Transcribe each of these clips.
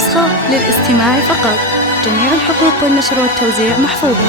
النسخة للاستماع فقط. جميع الحقوق والنشر والتوزيع محفوظة.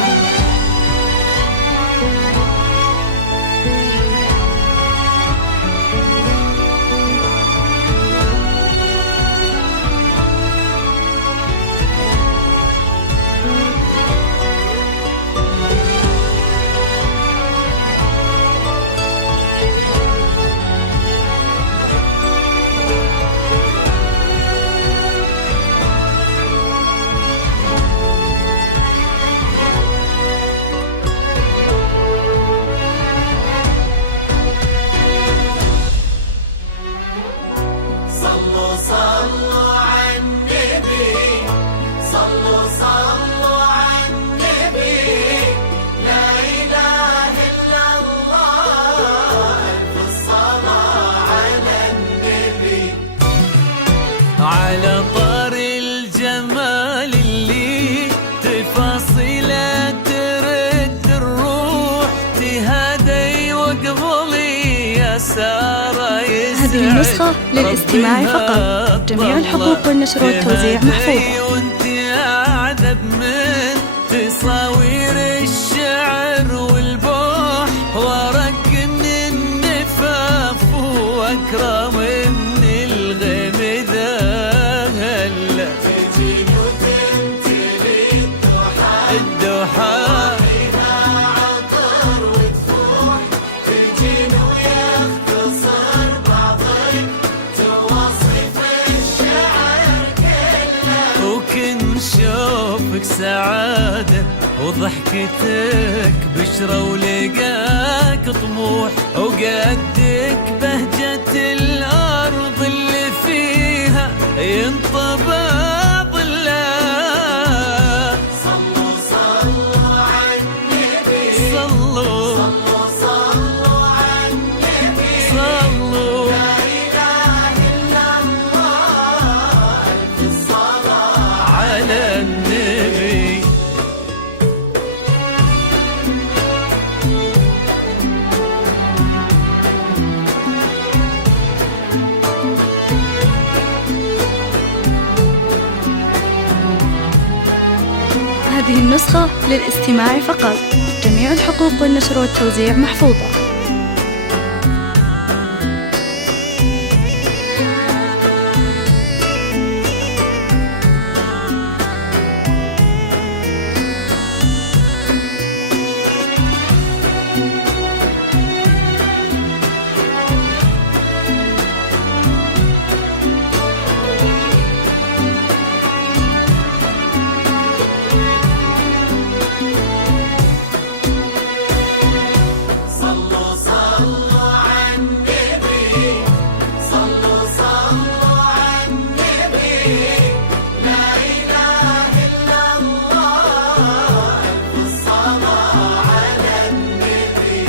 على طار الجمال اللي تفاصيله ترد الروح تهادي وقبلي يا سارة يسعد. هذه النسخة للاستماع فقط. جميع الحقوق والنشر والتوزيع محفوظة. وانت أعذب من تصاوير الشعر والبوح ورق من النفاف واكرم من الغيم ذا هلا تجي وتمتلي الدوحة فيها عطر وتفوح تجين ويختصر بعضك توصف الشعر كله وكن شوفك سعادة وضحكتك بشرة ولقاك طموح وقدك بهجة الأرض اللي فيها ينطبع ظلها. صلوا صلوا على النبي صلوا صلوا صلوا على النبي صلوا لا إله إلا الله ألف الصلاة على النبي. هذه النسخة للاستماع فقط. جميع الحقوق والنشر والتوزيع محفوظة.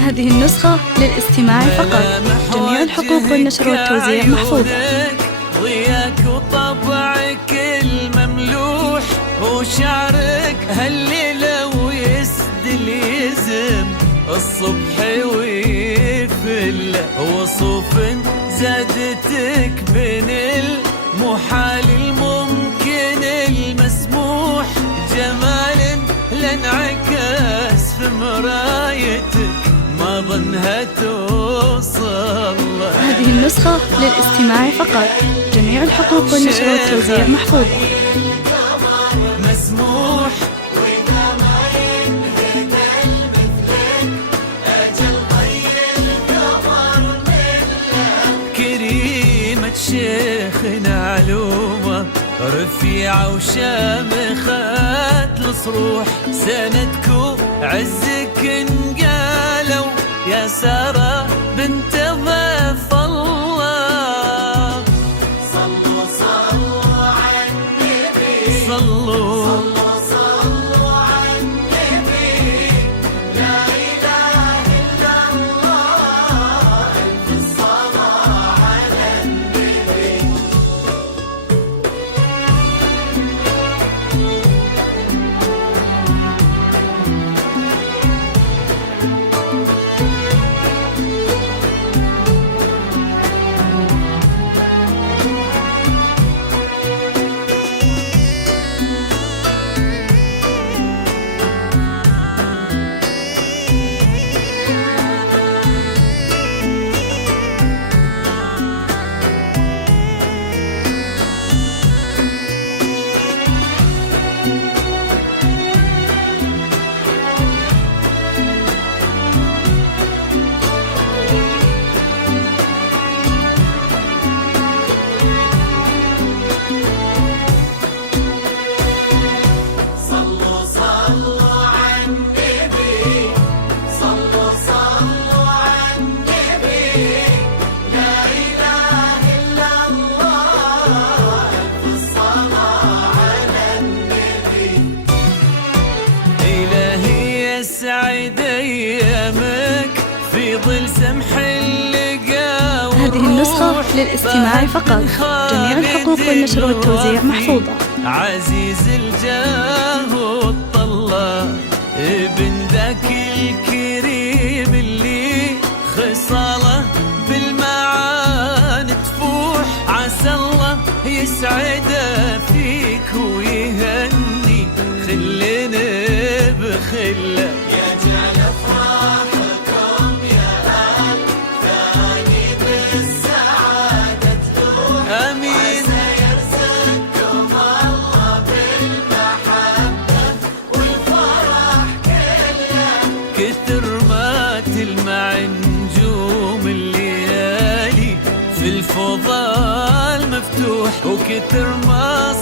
هذه النسخة للاستماع فقط. جميع الحقوق والنشر والتوزيع محفوظة. ضياك وطبعك المملوح وشعرك هالليلة ويسدل يزم الصبح ويفل وصوف زادتك بين المحال الممكن المسموح جمال لانعكس في مرايتك ما ظنها توصل. هذه النسخة للاستماع فقط. جميع الحقوق والنشر والتوزيع محفوظة. مسموح وإذا ما ينهد مثلك أجل طي القمر مثلك. كريمة شيخنا علومة رفيعة وشامخات الصروح سندكو عزك انقالوا يا سارة بنت ضيف الله. صلوا صلوا على النبي صلوا صلوا صلوا على النبي لا إله إلا الله ألف الصلاة على النبي. صلوا على النبي، صلوا صلوا على النبي، لا إله إلا الله، ألف الصلاة على النبي. إلهي يسعد أيامك في ظل سمح اللقا، هذه النسخة للاستماع فقط. جميع الحقوق والنشر والتوزيع محفوظة. عزيز الجاه والطلة، ابن ذاك الكريم اللي خصاله بالمعاني تفوح، عسى الله يسعده فيك ويهني خلنا بخله، يجعل افراحكم يا اهل ثاني بالسعاده تلوح، امين يرزقكم الله بالمحبه والفرح كله، كثر ما تلمع نجوم الليالي في الفضاء المفتوح، وكثر ما